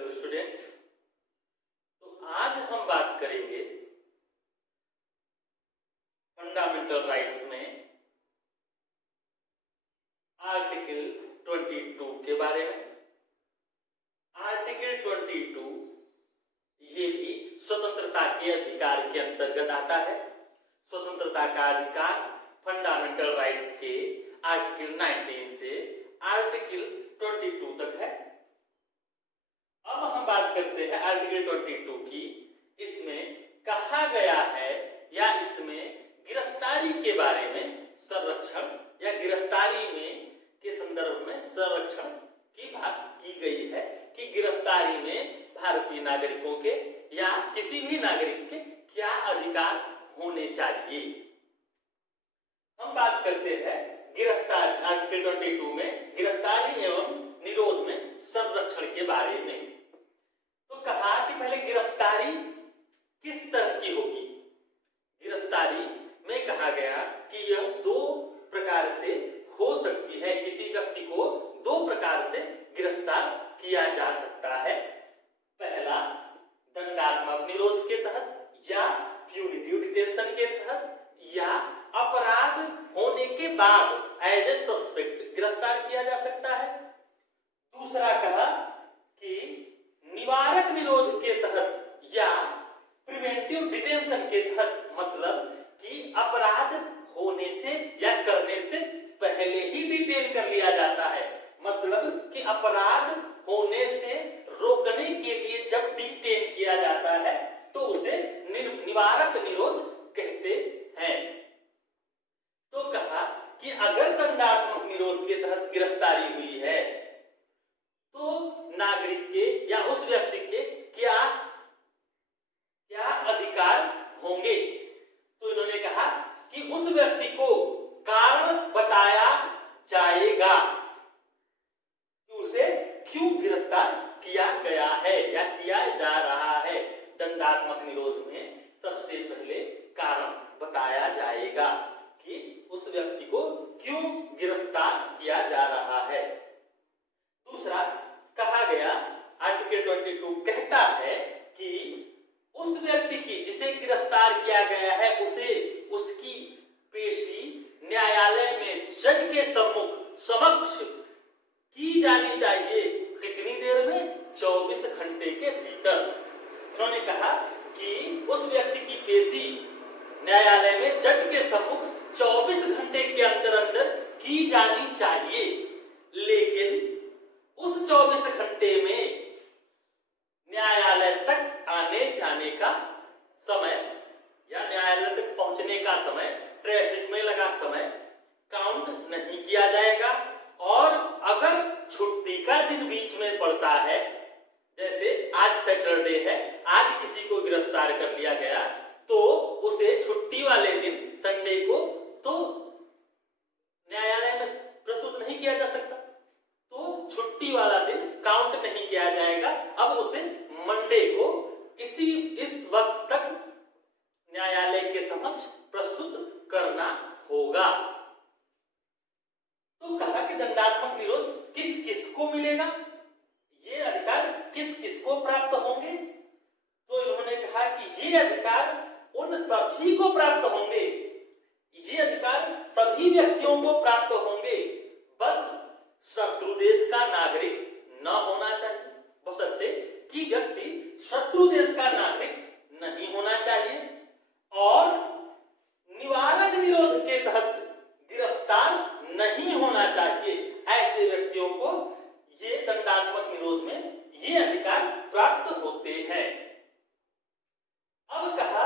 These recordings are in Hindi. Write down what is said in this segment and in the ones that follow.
Hello students. तो आज हम बात करेंगे फंडामेंटल राइट्स में आर्टिकल 22 के बारे में। आर्टिकल 22 ये भी स्वतंत्रता के अधिकार के अंतर्गत आता है। स्वतंत्रता का अधिकार फंडामेंटल राइट्स के आर्टिकल 19 से आर्टिकल 22 तक है। अब हम बात करते हैं आर्टिकल 22 की। इसमें कहा गया है या इसमें गिरफ्तारी के बारे में संरक्षण या गिरफ्तारी में के संदर्भ में संरक्षण की बात की गई है कि गिरफ्तारी में भारतीय नागरिकों के या किसी भी नागरिक के क्या अधिकार होने चाहिए। हम बात करते हैं गिरफ्तारी आर्टिकल 22 में गिरफ्तारी एवं निरोध में संरक्षण के बारे में। तो कहा कि पहले गिरफ्तारी किस तरह की होगी। गिरफ्तारी में कहा गया कि यह दो प्रकार से हो सकती है। किसी व्यक्ति को दो प्रकार से गिरफ्तार किया जा सकता है। पहला दंडात्मक निरोध के तहत या प्यूनिटिव डिटेंशन के तहत या अपराध होने के बाद एज ए सस्पेक्ट गिरफ्तार किया जा सकता है। दूसरा कहा कि निवारक निरोध के तहत या प्रिवेंटिव डिटेंशन के तहत, मतलब कि अपराध होने से या करने से पहले ही डिटेन कर लिया जाता है। मतलब कि अपराध होने से रोकने के लिए जब डिटेन किया जाता है तो उसे निवारक निरोध कहते हैं। तो कहा कि अगर दंडात्मक निरोध के तहत गिरफ्तारी हुई है तो नागरिक के या उस व्यक्ति के क्या क्या अधिकार होंगे। तो इन्होंने कहा कि उस व्यक्ति को कारण बताया जाएगा कि उसे क्यों गिरफ्तार किया गया है या किया जा रहा है। दंडात्मक निरोध में सबसे पहले कारण बताया जाएगा कि उस व्यक्ति को क्यों गिरफ्तार किया जा रहा है। दूसरा कहा गया आर्टिकल 22 कहता है कि उस व्यक्ति की जिसे गिरफ्तार किया गया है उसे उसकी पेशी न्यायालय में जज के समक्ष की जानी चाहिए। कितनी देर में? 24 घंटे के भीतर। उन्होंने कहा कि उस व्यक्ति की पेशी न्यायालय में जज के सम्मुख 24 घंटे के अंदर अंदर की जानी चाहिए। लेकिन उस 24 घंटे में न्यायालय तक आने जाने का समय या न्यायालय तक पहुंचने का समय, ट्रैफिक में लगा समय काउंट नहीं किया जाएगा। और अगर छुट्टी का दिन बीच में पड़ता है, जैसे आज सैटरडे है, आज किसी को गिरफ्तार कर लिया गया तो उसे छुट्टी वाले दिन संडे को तो न्यायालय में प्रस्तुत नहीं किया जा सकता। तो छुट्टी वाला दिन काउंट नहीं किया जाएगा। अब उसे मंडे को इस वक्त तक न्यायालय के समक्ष प्रस्तुत करना होगा। तो कहा कि दंडात्मक निरोध किस किस को मिलेगा, ये अधिकार किस किस को प्राप्त होंगे। तो इन्होंने कहा कि ये अधिकार उन सभी को प्राप्त होंगे, ये अधिकार सभी व्यक्तियों को प्राप्त होंगे। बस शत्रु देश का नागरिक न होना चाहिए, बशर्ते कि व्यक्ति शत्रु देश का नागरिक नहीं होना चाहिए और निवारक निरोध के तहत गिरफ्तार नहीं होना चाहिए। ऐसे व्यक्तियों को ये दंडात्मक निरोध में ये अधिकार प्राप्त होते हैं। अब कहा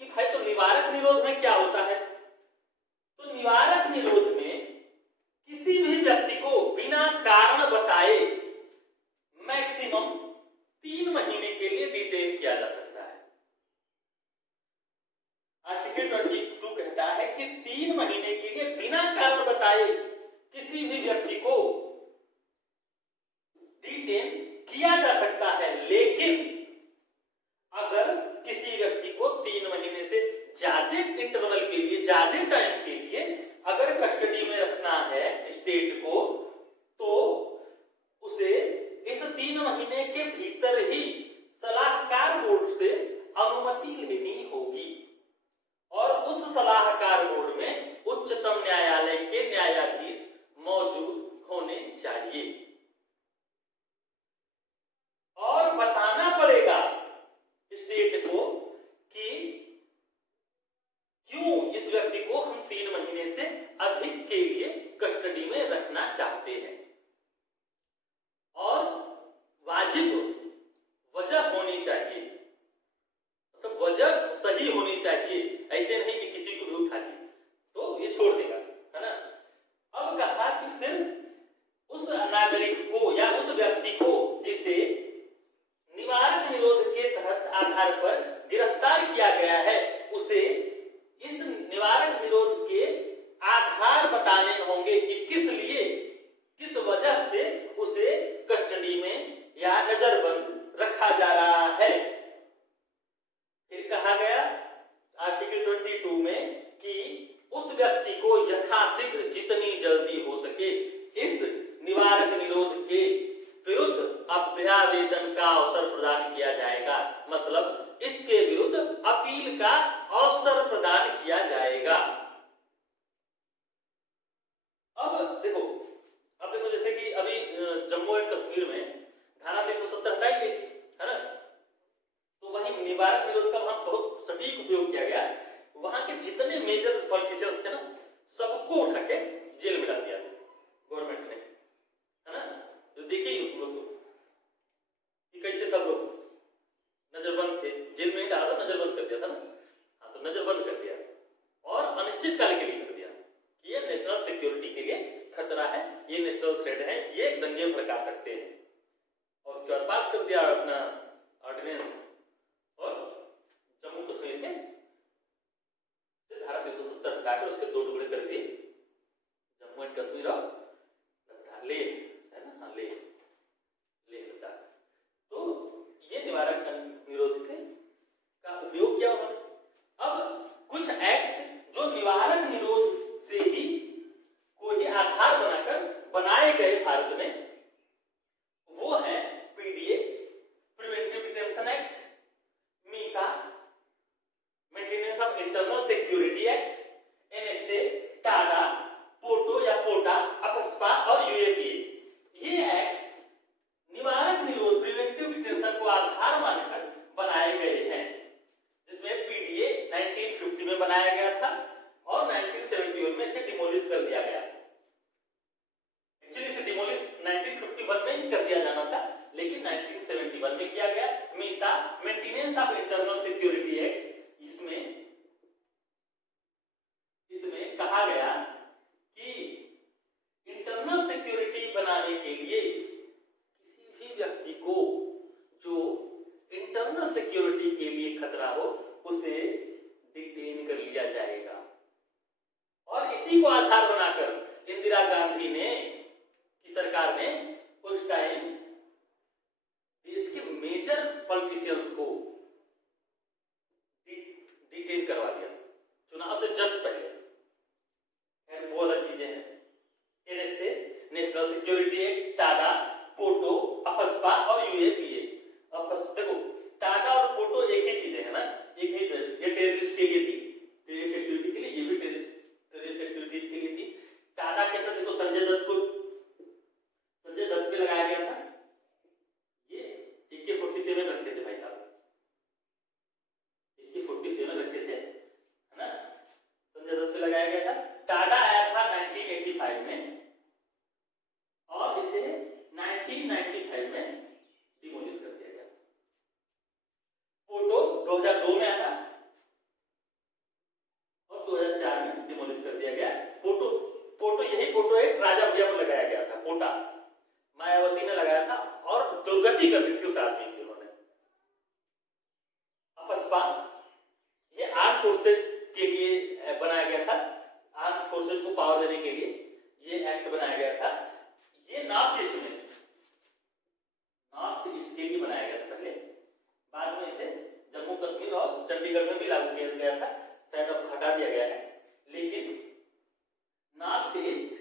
कि भाई तो निवारक निरोध में क्या होता है। तो निवारक निरोध में किसी भी व्यक्ति को बिना कारण बताए मैक्सिमम 3 महीने के लिए डिटेन किया जा सकता है। आर्टिकल 22 कहता है कि 3 महीने के लिए बिना कारण बताए किसी भी व्यक्ति को डिटेन किया जा सकता है। लेकिन अगर किसी व्यक्ति को 3 महीने से ज्यादा इंटरवल के लिए, ज्यादा टाइम के लिए अगर कस्टडी में रखना है स्टेट को, तो उसे इस 3 महीने के भीतर इस व्यक्ति को हम 3 महीने से अधिक के लिए कस्टडी में रखना चाहते हैं और वाजिब वजह होनी चाहिए, मतलब वजह सही होनी चाहिए, ऐसे नहीं कि किसी को भी उठा लिया तो ये छोड़ देगा, है ना। अब कहा कि फिर उस नागरिक को या उस व्यक्ति को जिसे निवारक निरोध के तहत आधार पर गिरफ्तार किया गया है उसे इस निवारक निरोध के आधार बताने होंगे कि किस लिए, किस वजह से उसे कस्टडी में या नजरबंद रखा जा रहा है। फिर कहा गया आर्टिकल 22 में कि उस व्यक्ति को यथाशीघ्र जितनी जल्दी हो सके इस निवारक निरोध के विरुद्ध अभ्यावेदन का अवसर प्रदान किया जाएगा, मतलब इसके विरुद्ध अपील का अवसर प्रदान किया जाएगा। अब देखो जैसे कि अभी जम्मू एंड कश्मीर में धारा 370 हटाई गई थी, है ना, तो वहीं निवारक निरोध का वहां बहुत सटीक उपयोग किया गया। वहां के जितने मेजर पॉलिटिशियंस थे ना सबको उठा के जेल में डाल दिया गवर्नमेंट ने, है ना। तो देखिए तुम लोग तो कैसे सब लोग नजरबंद थे, जेल में ही डाला था, नजरबंद कर दिया था ना। हाँ, तो नजरबंद कर दिया और अनिश्चित काल के लिए कर दिया कि ये नेशनल सिक्योरिटी के लिए खतरा है, ये नेशनल थ्रेट है, ये दंगे भड़का सकते हैं। और उसके बाद पास कर दिया अपना ऑर्डिनेंस और जम्मू कश्मीर में धारा 370 हटाकर उसके 2 टुकड़े कर दिए, जम्मू एंड कश्मीर और लेह, है ना, हाँ लेह लद्दाख। तो ये निवारक निरोध का उपयोग किया उन्होंने। अब कुछ एक्ट जो निवारक निरोध से ही को ही आधार बनाकर बनाए गए भारत में, वो है PDA, preventive detention act, MISA, maintenance of internal security act, NSA, TADA, POTO या पोटा, अफस्पा और यूएपीए। ये एक्ट निवारक निरोध, प्रिवेंटिव डिटेंशन को आधार मानकर बनाए गए हैं, जिसमें पीडीए 1950 में बनाया गया था और 1971 में इसे डिमोलिश कर दिया गया। एक्चुअली इसे डिमोलिश 1951 में ही कर दिया जाना था, लेकिन 1971 में किया गया। Misa, maintenance of internal security act, इसमें कहा गया कि इंटरनल सिक्योरिटी बनाने के लिए किसी भी व्यक्ति को जो इंटरनल सिक्योरिटी के लिए खतरा हो उसे डिटेन कर लिया जाएगा। और इसी को आधार बनाकर इंदिरा गांधी की सरकार ने उस टाइम देश के मेजर पॉलिटिशियंस को डिटेन करवा दिया चुनाव से जस्ट पहले। वो अलग चीजें हैं, NSA, national security act, TADA, POTO, AFSPA और यूएपीए। देखो टाडा और पोटो एक ही चीजें है ना, एक ही, ये टेररिस्ट के लिए थी, टेररिस्ट एक्टिविटी के लिए, ये भी टेररिस्ट एक्टिविटीज के लिए थी। टाडा के अंदर देखो संजय दत्त पे लगाया गया था, ये AK-47 रखे थे भाई साहब, AK-47 रखे थे, है ना, संजय दत्त पे लगाया गया था। टाडा आया था 1985 में और इसे 1995 में डिमोलिश कर दिया गया। पोटो 2002 में आया और 2004 में डिमोलिश कर दिया गया। पोटो यही पोटो एक राजा भैया को लगाया गया था, पोटा मायावती ने लगाया था और दुर्गति कर दी थी उस आदमी की उन्होंने। अफस्पा ये आर्म फोर्सेज के लिए बनाया गया था, आर्म फोर्सेज को पावर देने के लिए ये एक्ट बनाया गया था। ये नॉर्थ ईस्ट के लिए बनाया गया था पहले, बाद में इसे जम्मू कश्मीर और चंडीगढ़ में भी लागू किया गया था, शायद अब हटा दिया गया है, लेकिन नॉर्थ ईस्ट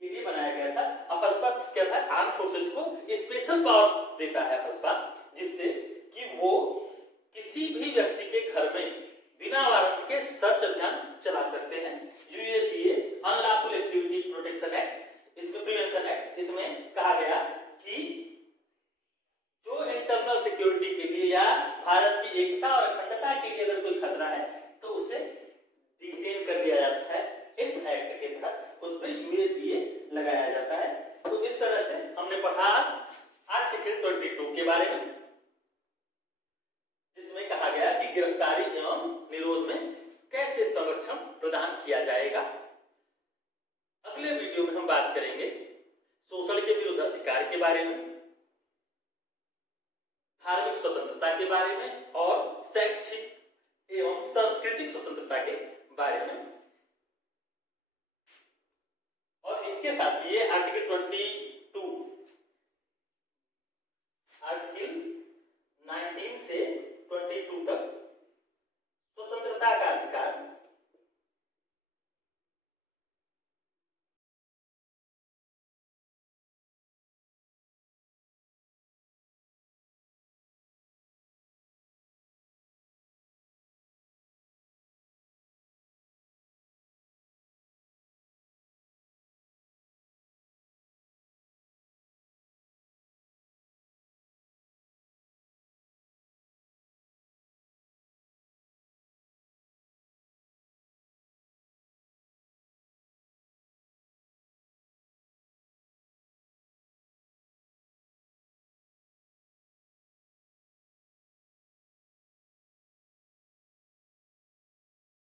के लिए बनाया गया था। अफस्पा क्या था, आर्म फोर्सेज को स्पेशल पावर देता है अफस्पा, जिससे कि वो किसी भी व्यक्ति के घर में बिना वारंट के सर्च अभियान चला सकते हैं। UAPA unlawful activity protection act, इसमें प्रिवेंशन एक्ट, इसमें कहा गया कि जो इंटरनल सिक्योरिटी के लिए या भारत की एकता और अखंडता के लिए अगर कोई खतरा है तो उसे डिटेन कर के तहत उस पर यूएपीए लगाया जाता है। तो इस तरह से हमने पढ़ा आर्टिकल 22 के बारे में, जिसमें कहा गया कि गिरफ्तारी एवं निरोध में कैसे संरक्षण प्रदान किया जाएगा। अगले वीडियो में हम बात करेंगे शोषण के विरुद्ध अधिकार के बारे में, धार्मिक स्वतंत्रता के बारे में और शैक्षिक एवं सांस्कृतिक स्वतंत्रता के बारे में। और इसके साथ ये आर्टिकल 20